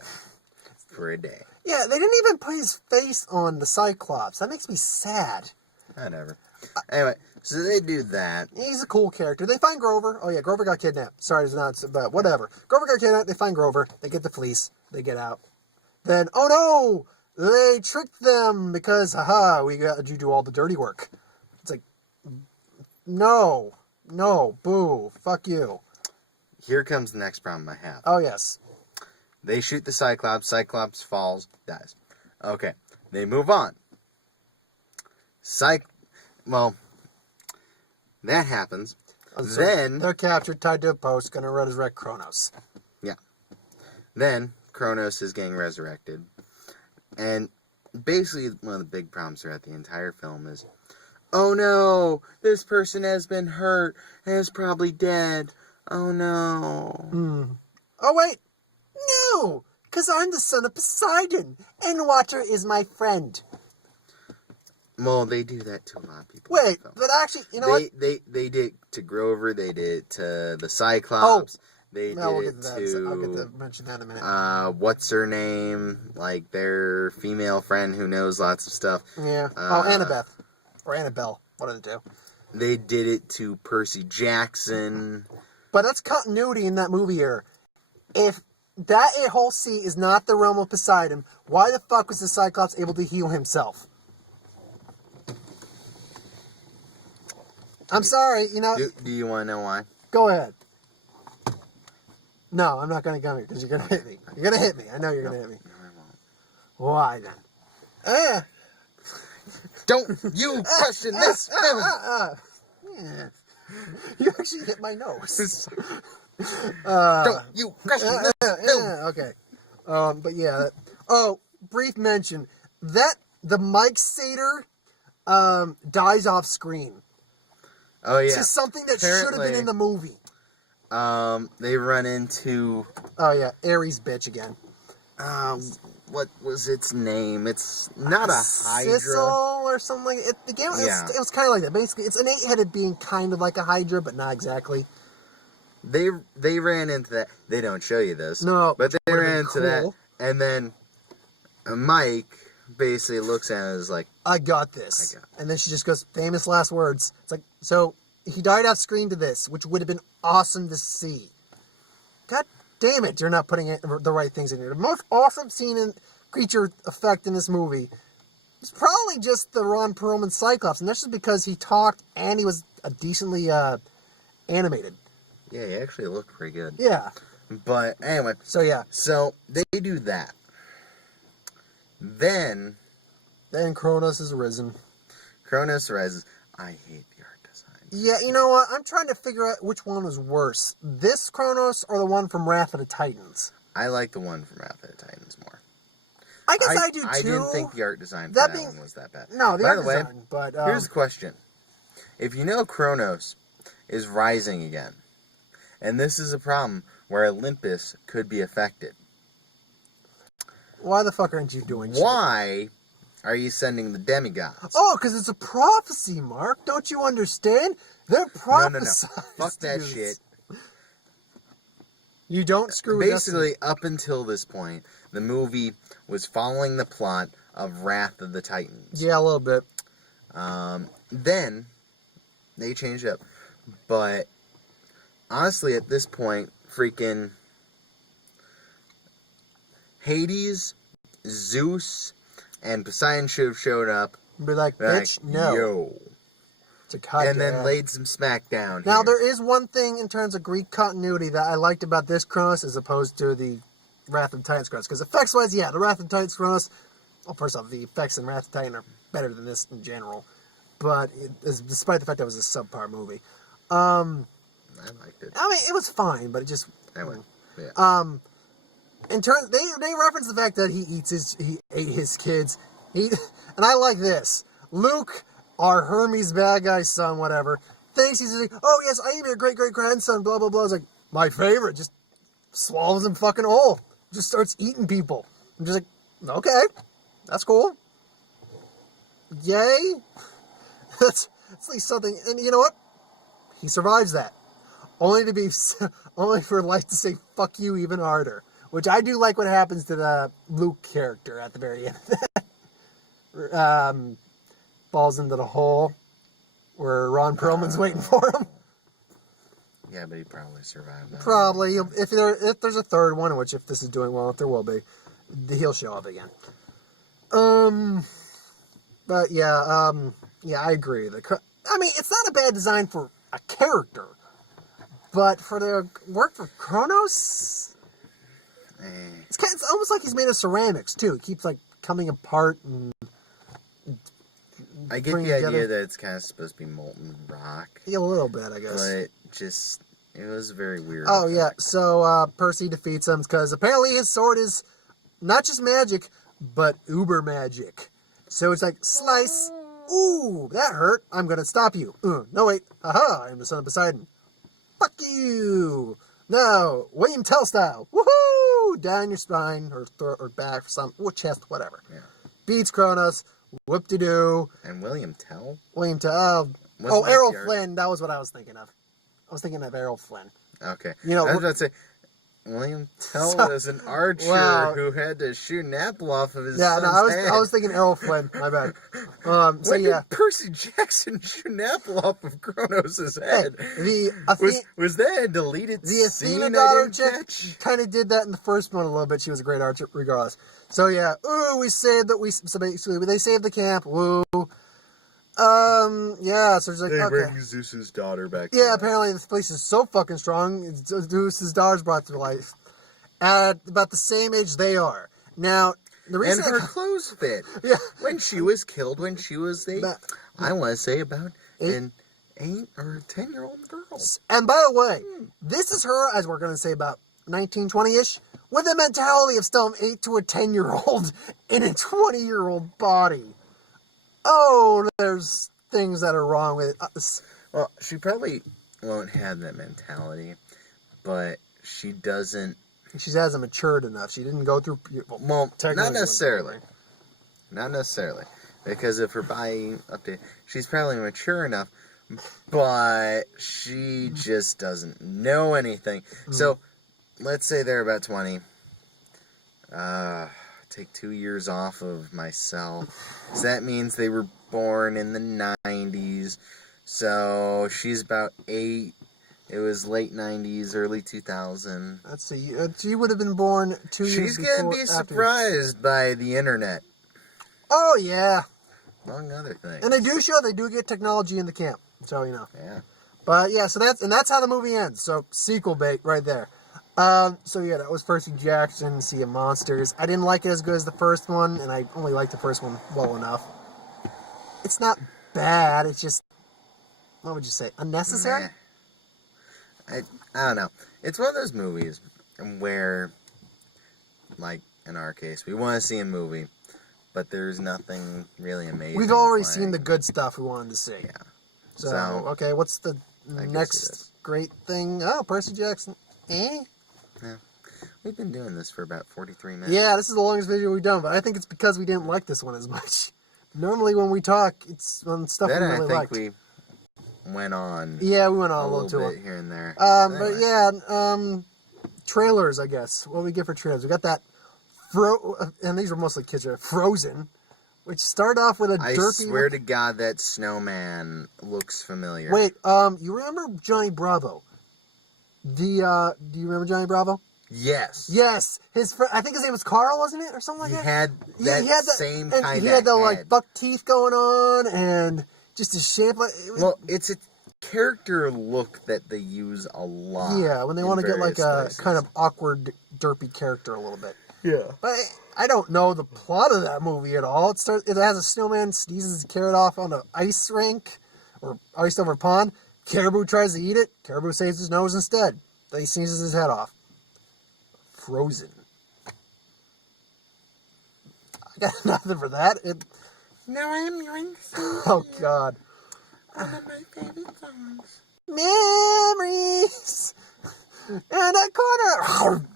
for a day. Yeah, they didn't even put his face on the Cyclops. That makes me sad. Whatever. Anyway, so they do that. He's a cool character. They find Grover. Oh yeah, Grover got kidnapped. Sorry, it's not, but whatever. Grover got kidnapped. They find Grover. They get the fleece. They get out. Then, oh no, they tricked them because, haha, we got you do all the dirty work. It's like, no, boo, fuck you. Here comes the next problem I have. Oh yes. They shoot the Cyclops. Cyclops falls, dies. Okay, they move on. Well, that happens. So Then they're captured, tied to a post, gonna resurrect Kronos. Yeah. Then Kronos is getting resurrected. And basically one of the big problems throughout the entire film is, oh no, this person has been hurt and is probably dead. Oh no. Oh wait, no, because I'm the son of Poseidon, and water is my friend. Well, they do that to a lot of people. Wait, but actually, you know what? They did it to Grover, they did it to the Cyclops. They did I'll it get to that. to... I'll get to mention that in a minute. What's her name? Like, their female friend who knows lots of stuff. Yeah. Annabeth. Or Annabelle. One of the two. They did it to Percy Jackson. But that's continuity in that movie here. If that whole sea is not the realm of Poseidon, why the fuck was the Cyclops able to heal himself? I'm sorry, you know... Do you want to know why? Go ahead. No, I'm not going to come here because you're going to hit me. You're going to hit me. I know you're going to hit me. No, I won't. Why then? Don't you question this film! Yeah. You actually hit my nose. Don't you question this film! Okay. But yeah. Brief mention. The Mike Sater dies off screen. Oh, yeah. This is something that should have been in the movie. They run into... Oh, yeah. Ares bitch again. What was its name? It's not a Hydra. Sissel or something like it. The game, it was kind of like that. Basically, it's an 8-headed being kind of like a Hydra, but not exactly. They ran into that. They don't show you this. No. But they ran into cool. that. And then Mike basically looks at it and is like, I got this. And then she just goes, famous last words. It's like, so he died off screen to this, which would have been awesome to see. God damn it, you're not putting the right things in here. The most awesome scene in creature effect in this movie is probably just the Ron Perlman Cyclops, and that's just because he talked and he was decently animated. yeah, he actually looked pretty good. Yeah. But anyway. So yeah. So they do that. Then Kronos is risen. Kronos rises. I hate the art design. Yeah, you know what? I'm trying to figure out which one was worse. This Kronos or the one from Wrath of the Titans? I like the one from Wrath of the Titans more. I guess I do too. I didn't think the art design for that one was that bad. No, the By art the way, design, but... here's the question. If you know Kronos is rising again, and this is a problem where Olympus could be affected, why the fuck aren't you doing shit? why are you sending the demigods? Oh, because it's a prophecy, Mark. Don't you understand? They're prophesying. No. Fuck that shit. You don't screw with Basically, up until this point, the movie was following the plot of Wrath of the Titans. Yeah, a little bit. Then, they changed it up. But, honestly, at this point, freaking Hades, Zeus, and Poseidon should have showed up. Be like, bitch, no. Yo. And then laid some smack down. Now, there is one thing in terms of Greek continuity that I liked about this Kronos as opposed to the Wrath of the Titans Kronos. Because effects-wise, yeah, the Wrath of the Titans Kronos, well, first off, the effects in Wrath of the Titan are better than this in general. But despite the fact that it was a subpar movie. I liked it. I mean, it was fine, but it just... Anyway, yeah. In turn, they reference the fact that he ate his kids. And I like this. Luke, our Hermes bad guy son, whatever, thinks he's like, oh yes, I am your great-great-grandson, blah, blah, blah. It's like, my favorite, just swallows him fucking whole. Just starts eating people. I'm just like, okay, that's cool. Yay. It's at least something. And you know what? He survives that. Only for life to say "fuck you" even harder. Which I do like what happens to the Luke character at the very end of that. Falls into the hole where Ron Perlman's waiting for him. Yeah, but he probably survived that. Probably. If there's a third one, which if this is doing well, if there will be, he'll show up again. But yeah, I agree. I mean, it's not a bad design for a character, but for the work for Kronos, it's almost like he's made of ceramics too. It keeps like coming apart and. I get the idea that it's kind of supposed to be molten rock. Yeah, a little bit, I guess. But it was very weird. Oh, yeah. So Percy defeats him because apparently his sword is not just magic, but uber magic. So it's like, slice. Ooh, that hurt. I'm going to stop you. No, wait. Aha, I'm the son of Poseidon. Fuck you. No, William Tell style. Woohoo! Down your spine or throat or back or chest, whatever. Yeah. Beats Kronos. Whoop-de-doo. And William Tell? William Tell. Errol Flynn. That was what I was thinking of. I was thinking of Errol Flynn. Okay. You know, I was about to say, William Tell was an archer who had to shoot an apple off of his son's head. I was thinking Errol Flynn. My bad. When did Percy Jackson shoot an apple off of Kronos' head? Hey, was that a deleted scene Athena daughter chick kind of did that in the first one a little bit. She was a great archer, regardless. So yeah, we saved that. So basically, they saved the camp. Woo. Yeah, so it's like, they bring Zeus's daughter back. Yeah, apparently this place is so fucking strong. Zeus's daughter's brought to life at about the same age they are. Now, the reason her clothes fit. Yeah. When she was killed, when she was I want to say about an 8 or 10-year-old girl. And by the way, this is her, as we're going to say, about 19, 20-ish, with the mentality of still an 8 to a 10-year-old in a 20-year-old body. Oh, there's things that are wrong with us. Well, she probably won't have that mentality, but she doesn't. She hasn't matured enough. She didn't go through. Well, not necessarily. Not necessarily. Because of her body update, she's probably mature enough, but she just doesn't know anything. So, let's say they're about 20. Take 2 years off of myself. So that means they were born in the 90s. So she's about 8. It was late 90s, early 2000. Let's see. She would have been born 2 years before. She's going to be surprised by the internet. Oh, yeah. Among other things. And they do get technology in the camp. So, you know. Yeah. But, yeah, so that's how the movie ends. So, sequel bait right there. So yeah, that was Percy Jackson, Sea of Monsters. I didn't like it as good as the first one, and I only liked the first one well enough. It's not bad, it's just, what would you say, unnecessary? I don't know. It's one of those movies where, like in our case, we want to see a movie, but there's nothing really amazing. We've already seen the good stuff we wanted to see. Yeah. So okay, what's the next great thing? Oh, Percy Jackson. Eh? Yeah. We've been doing this for about 43 minutes. Yeah, this is the longest video we've done, but I think it's because we didn't like this one as much. Normally when we talk, it's on stuff we really liked. we went on. Yeah, we went on a little too bit here and there. But yeah, trailers, I guess. What do we get for trailers? We got that, and these are mostly kids, Frozen, which started off with a derpy... I swear to God, that snowman looks familiar. Wait, you remember Johnny Bravo? Do you remember Johnny Bravo? Yes. Yes. I think his name was Carl, wasn't it? Or something like that? He had that same kind of head. He had the, like, buck teeth going on, and just his shape. Well, it's a character look that they use a lot. Yeah, when they want to get, like, a kind of awkward, derpy character a little bit. Yeah. But I don't know the plot of that movie at all. It has a snowman sneezes his carrot off on an ice rink, or ice over a pond. Caribou tries to eat it. Caribou saves his nose instead. Then he sneezes his head off. Frozen. I got nothing for that. Now I am going to sing Oh, God. one of my favorite songs. Memories in a corner.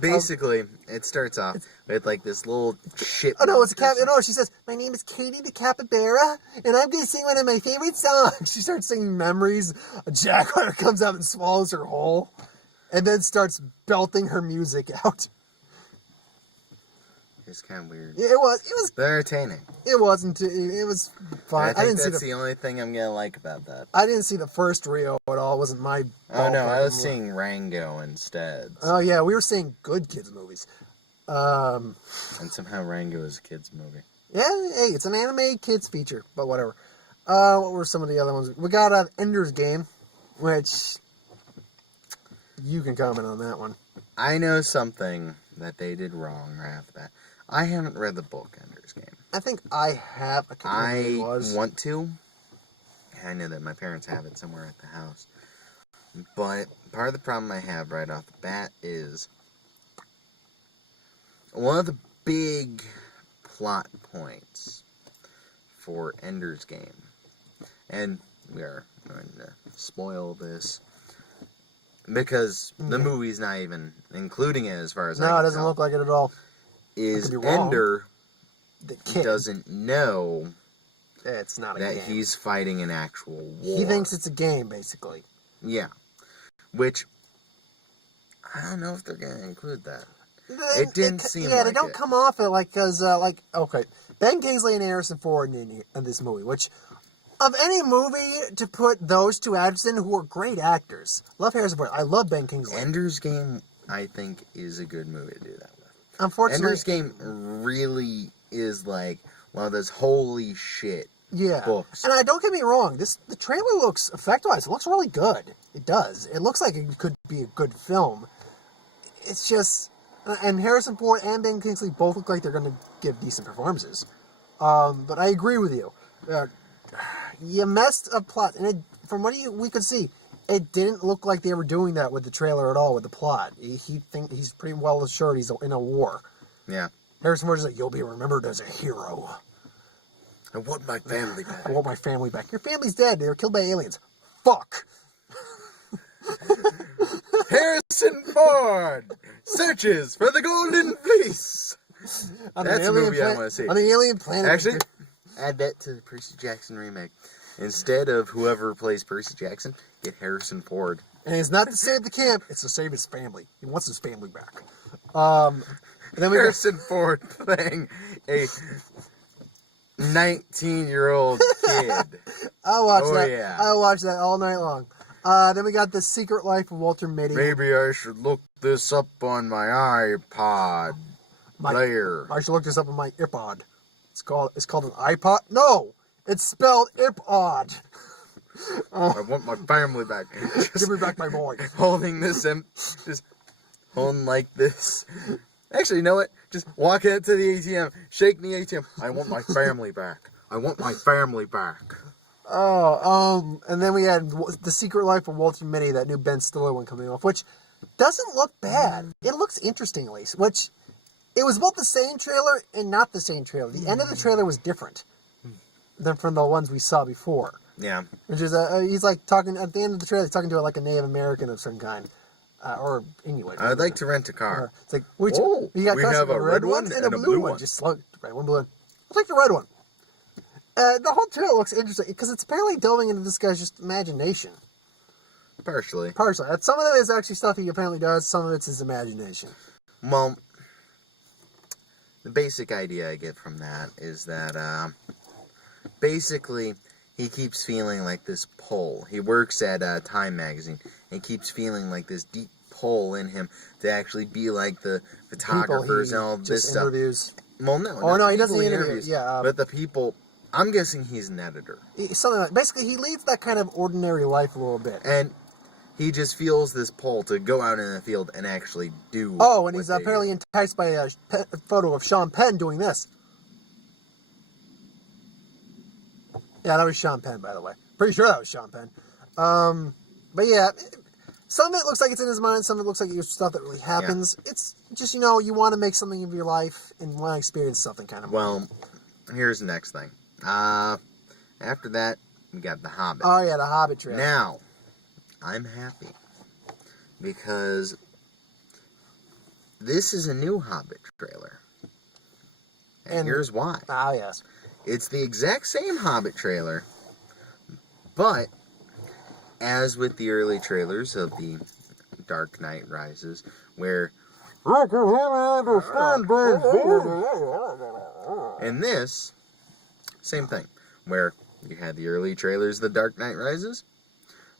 Basically, it starts off with like this little shit. Oh no, it's a cat. No, she says, "My name is Katie the Capybara, and I'm going to sing one of my favorite songs." She starts singing "Memories." A jaguar comes out and swallows her whole, and then starts belting her music out. It's kind of weird. It was. They're entertaining. It wasn't. It was fine. I think that's the only thing I'm gonna like about that. I didn't see the first Rio at all. It wasn't my. Oh no, I was seeing Rango instead. Oh yeah, we were seeing good kids movies. And somehow Rango is a kids movie. Yeah, hey, it's an anime kids feature, but whatever. What were some of the other ones? We got Ender's Game, which you can comment on that one. I know something that they did wrong right after that. I haven't read the book Ender's Game. I think I have. I can't remember what it was. Want to. I know that my parents have it somewhere at the house. But part of the problem I have right off the bat is one of the big plot points for Ender's Game. And we are going to spoil this because the movie's not even including it as far as I can No, it doesn't look like it at all. Is Ender the kid doesn't know it's not a that game. he's fighting an actual war. He thinks it's a game, basically. Yeah. Which, I don't know if they're going to include that. It didn't seem like they don't come off it like, because, okay, Ben Kingsley and Harrison Ford in this movie, which, of any movie to put those two actors in who are great actors. Love Harrison Ford. I love Ben Kingsley. Ender's Game, I think, is a good movie to do that with. Unfortunately, Ender's Game really is like one of those holy shit books. And don't get me wrong, the trailer looks, effect-wise, it looks really good. It does. It looks like it could be a good film. It's just, and Harrison Ford and Ben Kingsley both look like they're going to give decent performances. But I agree with you. You messed up plot, and from what we could see, it didn't look like they were doing that with the trailer at all, with the plot. He's pretty well assured he's in a war. Yeah. Harrison Ford is like, you'll be remembered as a hero. I want my family back. I want my family back. Your family's dead. They were killed by aliens. Fuck. Harrison Ford searches for the Golden Fleece. That's a movie I want to see. On the alien planet. Actually, add that to the Percy Jackson remake. Instead of whoever plays Percy Jackson, get Harrison Ford. And it's not to save the camp, it's to save his family. He wants his family back. And then Harrison Ford playing a 19-year-old kid. I'll watch that. Yeah. I'll watch that all night long. Then we got The Secret Life of Walter Mitty. Maybe I should look this up on my iPod player. I should look this up on my iPod. It's called an iPod? No! It's spelled iPod. I want my family back. Give me back my boy. Holding this and just holding like this. Actually, you know what? Just walk out to the ATM, shake the ATM. I want my family back. I want my family back. And then we had The Secret Life of Walter Mitty, that new Ben Stiller one coming off, which doesn't look bad. It looks interesting, at least, which it was both the same trailer and not the same trailer. The end of the trailer was different than from the ones we saw before. Yeah. Which is, he's like talking, at the end of the trailer, he's talking to like a Native American of some kind. Or Inuit. I'd like to rent a car. It's like, we have a red one and a blue one. Just red one, blue one. I'll take the red one. The whole trailer looks interesting because it's apparently delving into this guy's just imagination. Partially. Some of it is actually stuff he apparently does. Some of it's his imagination. Well, the basic idea I get from that is that basically he keeps feeling like this pull. He works at Time magazine and keeps feeling like this deep pull in him to actually be like the photographers and all this stuff. Interviews. Well, no. Oh no, he doesn't interviews. Yeah, but the people. I'm guessing he's an editor. Something like, basically, he leads that kind of ordinary life a little bit. And he just feels this pull to go out in the field and actually do. Oh, and he's apparently enticed by a photo of Sean Penn doing this. Yeah, that was Sean Penn, by the way. Pretty sure that was Sean Penn. But yeah, some of it looks like it's in his mind. Some of it looks like it's stuff that really happens. Yeah. It's just, you want to make something of your life and want to experience something kind of. Well, here's the next thing. After that, we got The Hobbit. Oh, yeah, The Hobbit trailer. Now, I'm happy because this is a new Hobbit trailer. And here's why. Ah, yes. It's the exact same Hobbit trailer, but as with the early trailers of the Dark Knight Rises, where and this, same thing, where you had the early trailers of The Dark Knight Rises,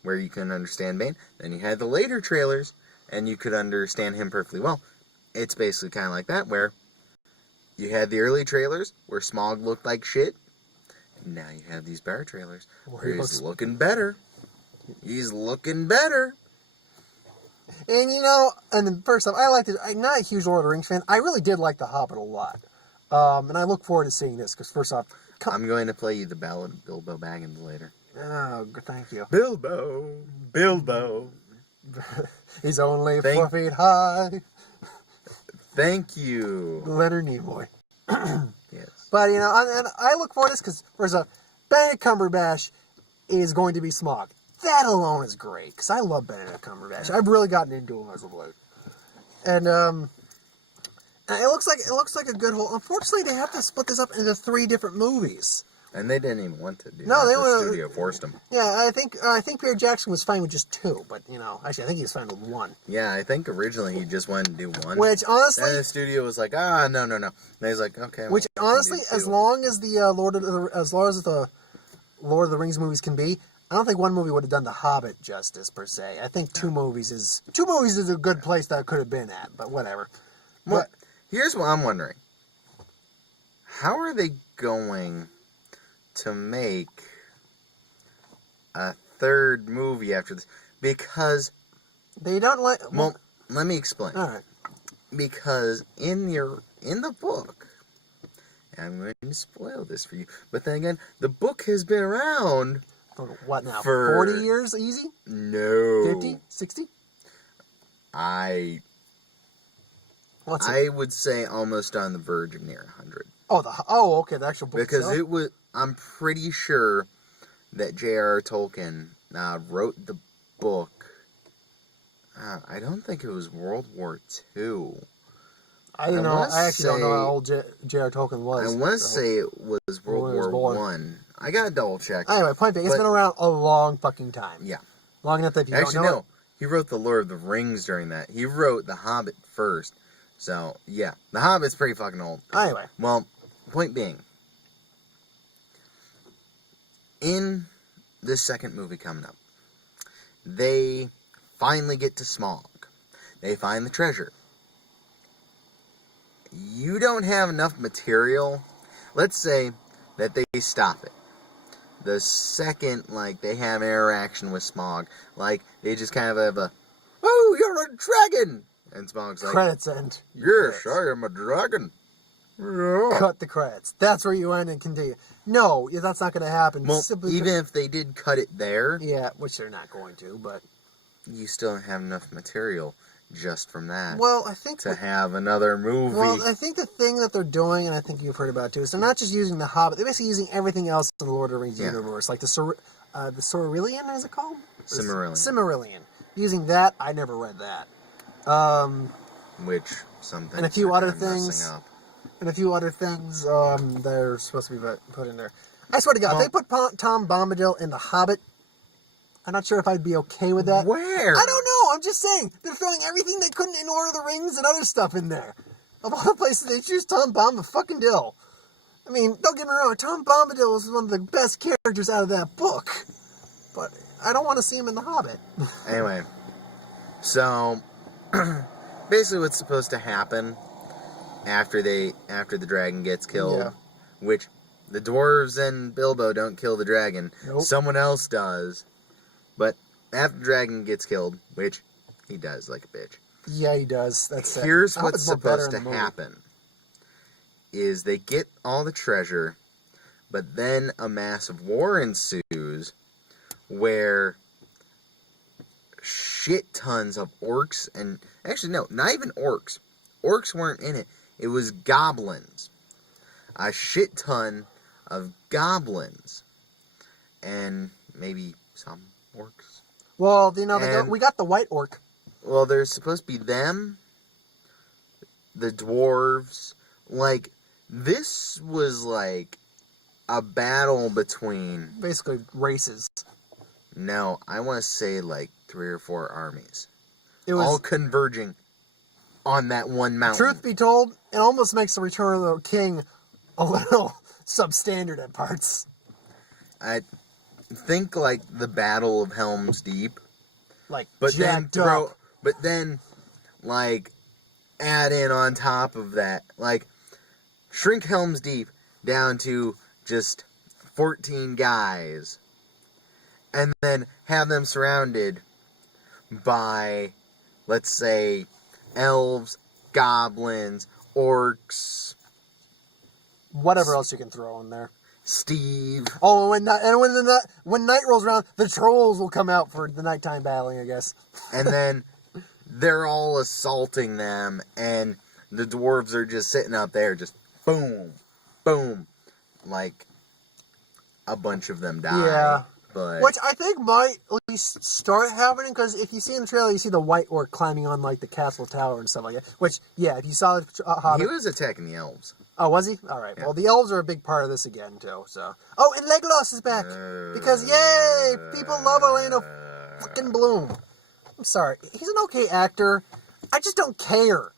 where you couldn't understand Bane, then you had the later trailers, and you could understand him perfectly well. It's basically kind of like that, where you had the early trailers, where Smaug looked like shit, and now you have these better trailers, where he's looking better. He's looking better. And and then first off, I liked it. I'm not a huge Lord of the Rings fan. I really did like The Hobbit a lot. And I look forward to seeing this, because first off... I'm going to play you the ballad of Bilbo Baggins later. Oh, thank you. Bilbo. He's only 4 feet high. Thank you. Leonard Nimoy. Yes. But, and I look forward to this, because first off, Benedict Cumberbatch is going to be Smaug. That alone is great, because I love Benedict Cumberbatch. I've really gotten into him as of late. And it looks like a good whole... Unfortunately, they have to split this up into 3 different movies. And they didn't even want to do No, that. they The studio forced them. Yeah, I think Peter Jackson was fine with just 2, but, actually, I think he was fine with 1. Yeah, I think originally he just wanted to do 1. Which, honestly... And the studio was like, no. And he's like, okay. Which, honestly, as long as the Lord of the Rings movies can be, I don't think 1 movie would have done The Hobbit justice, per se. I think 2 movies is a good place that it could have been at, but whatever. Well, here's what I'm wondering. How are they going to make a 3rd movie after this? Because... They don't like... Well, let me explain. Alright. Because in the book... I'm going to spoil this for you. But then again, the book has been around... What now? For 40 years easy? No. 50? 60? I would say almost on the verge of near 100. Okay, the actual book Because itself? I'm pretty sure that J.R.R. Tolkien wrote the book. I don't think it was World War II. I actually don't know how old J.R.R. Tolkien was. I want to say it was World War I. I gotta double check. Anyway, point being, it's been around a long fucking time. Yeah. Long enough that people don't know. No. He wrote The Lord of the Rings during that. He wrote The Hobbit first. So, yeah. The Hobbit's pretty fucking old. Anyway. Well, point being, in this second movie coming up, they finally get to Smaug. They find the treasure. You don't have enough material. Let's say that they stop it. The second, they have interaction with Smaug, they just kind of have a, oh, you're a dragon! And Smaug's like, credits end. Yes, I am a dragon. Cut the credits. That's where you end and continue. No, that's not going to happen. Well, even if they did cut it there... Yeah, which they're not going to, but... You still don't have enough material just from that. Well, I think... To have another movie. Well, I think the thing that they're doing, and I think you've heard about it too, is they're not just using The Hobbit, they're basically using everything else in the Lord of the Rings universe. Like the Silmarillion, is it called? Silmarillion. Using that, I never read that. Which, something... And a few other things... And a few other things that are supposed to be put in there. I swear to God, if they put Tom Bombadil in The Hobbit, I'm not sure if I'd be okay with that. Where? I don't know. I'm just saying. They're throwing everything they couldn't in Lord of the Rings and other stuff in there. Of all the places, they choose Tom Bombadil. I mean, don't get me wrong. Tom Bombadil is one of the best characters out of that book. But I don't want to see him in The Hobbit. Anyway. So, basically what's supposed to happen after the dragon gets killed, which the dwarves and Bilbo don't kill the dragon. Nope. Someone else does. But after the dragon gets killed, which he does like a bitch. Yeah, he does. Here's what's supposed to happen. Is they get all the treasure, but then a massive war ensues where shit tons of orcs and... Actually, no, not even orcs. Orcs weren't in it. It was goblins. A shit ton of goblins. And maybe some orcs. Well, we got the white orc. Well, there's supposed to be them, the dwarves. Like, this was like a battle between... Basically, races. No, I want to say like 3 or 4 armies. It was... all converging on that one mountain. Truth be told, it almost makes the Return of the King a little substandard at parts. I think like the Battle of Helm's Deep. Like, But jacked up. then, like, add in on top of that, like, shrink Helm's Deep down to just 14 guys, and then have them surrounded by, let's say, elves, goblins, orcs, Whatever else you can throw in there. Steve. Oh, when night rolls around, the trolls will come out for the nighttime battling, I guess. And then they're all assaulting them, and the dwarves are just sitting up there, just boom, boom. Like, a bunch of them die. Yeah. But Which I think might at least start happening, because if you see in the trailer, you see the white orc climbing on, like, the castle tower and stuff like that. Which, yeah, if you saw the Hobbit... he was attacking the elves. Oh, was he? Alright, Yeah. well, the elves are a big part of this again, too, so... Oh, and Legolas is back! Because, yay! People love Orlando fucking Bloom. I'm sorry, he's an okay actor. I just don't care.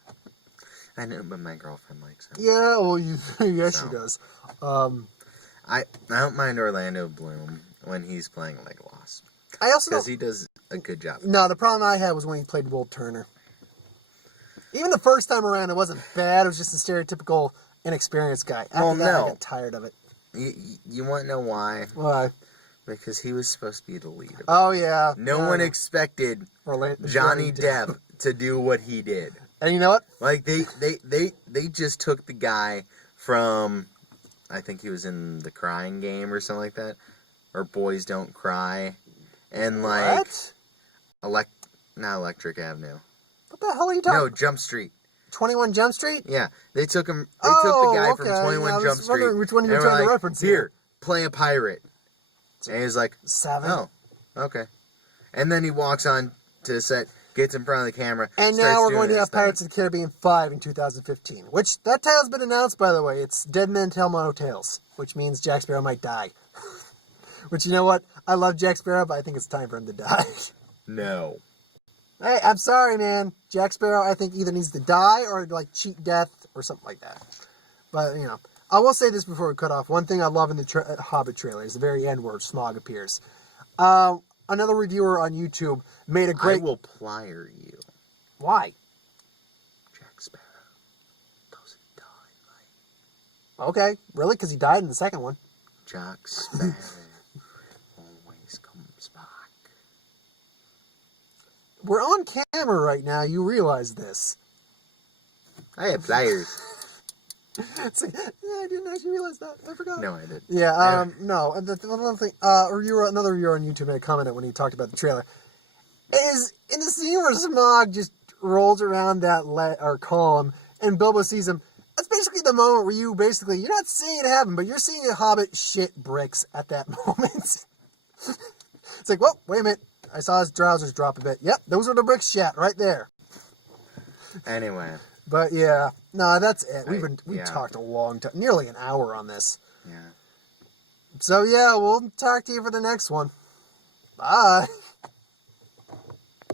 I know, but my girlfriend likes him. Yeah, well, yes, So. she does. I don't mind Orlando Bloom when he's playing Legolas. I also Because don't... he does a good job. No, the problem I had was when he played Will Turner. Even the first time around, it wasn't bad. It was just a stereotypical inexperienced guy. After that, I got tired of it. You want to know why? Why? Because he was supposed to be the lead of it. Oh, yeah. No one expected Johnny Depp to do what he did. And you know what? Like, they just took the guy from, I think he was in The Crying Game or something like that, or Boys Don't Cry, and like, What? not Electric Avenue. What the hell are you talking No, about? Jump Street. 21 Jump Street? Yeah, they took him. They took the guy from 21 I was Jump Street. wondering which one you were and trying to like, reference here. Play a pirate. And he's like, 7. oh, okay. And then he walks on to the set, gets in front of the camera. And starts now we're doing going to his have thing. Pirates of the Caribbean 5 in 2015. Which, that title's been announced, by the way. It's Dead Men Tell No Tales. Which means Jack Sparrow might die. Which, you know what? I love Jack Sparrow, but I think it's time for him to die. No. Hey, I'm sorry, man. Jack Sparrow, I think, either needs to die or, like, cheat death or something like that. But, you know. I will say this before we cut off. One thing I love in the Hobbit trailer is the very end where Smaug appears. Another reviewer on YouTube made a great... I will plier you. Why? Jack Sparrow doesn't die, Okay. Really? Because he died in the second one. Jack Sparrow always comes back. We're on camera right now. You realize this. I have pliers. It's like, yeah, I didn't actually realize that. I forgot. No, I did. Yeah, no. And the one thing, another reviewer on YouTube made a comment when he talked about the trailer. Is in the scene where Smaug just rolls around that column and Bilbo sees him. That's basically the moment where you're not seeing it happen, but you're seeing a Hobbit shit bricks at that moment. It's like, well, wait a minute. I saw his trousers drop a bit. Yep, those are the bricks shat right there. Anyway. But yeah, no, that's it. We yeah. talked a long time, nearly an hour on this. Yeah. So yeah, we'll talk to you for the next one. Bye.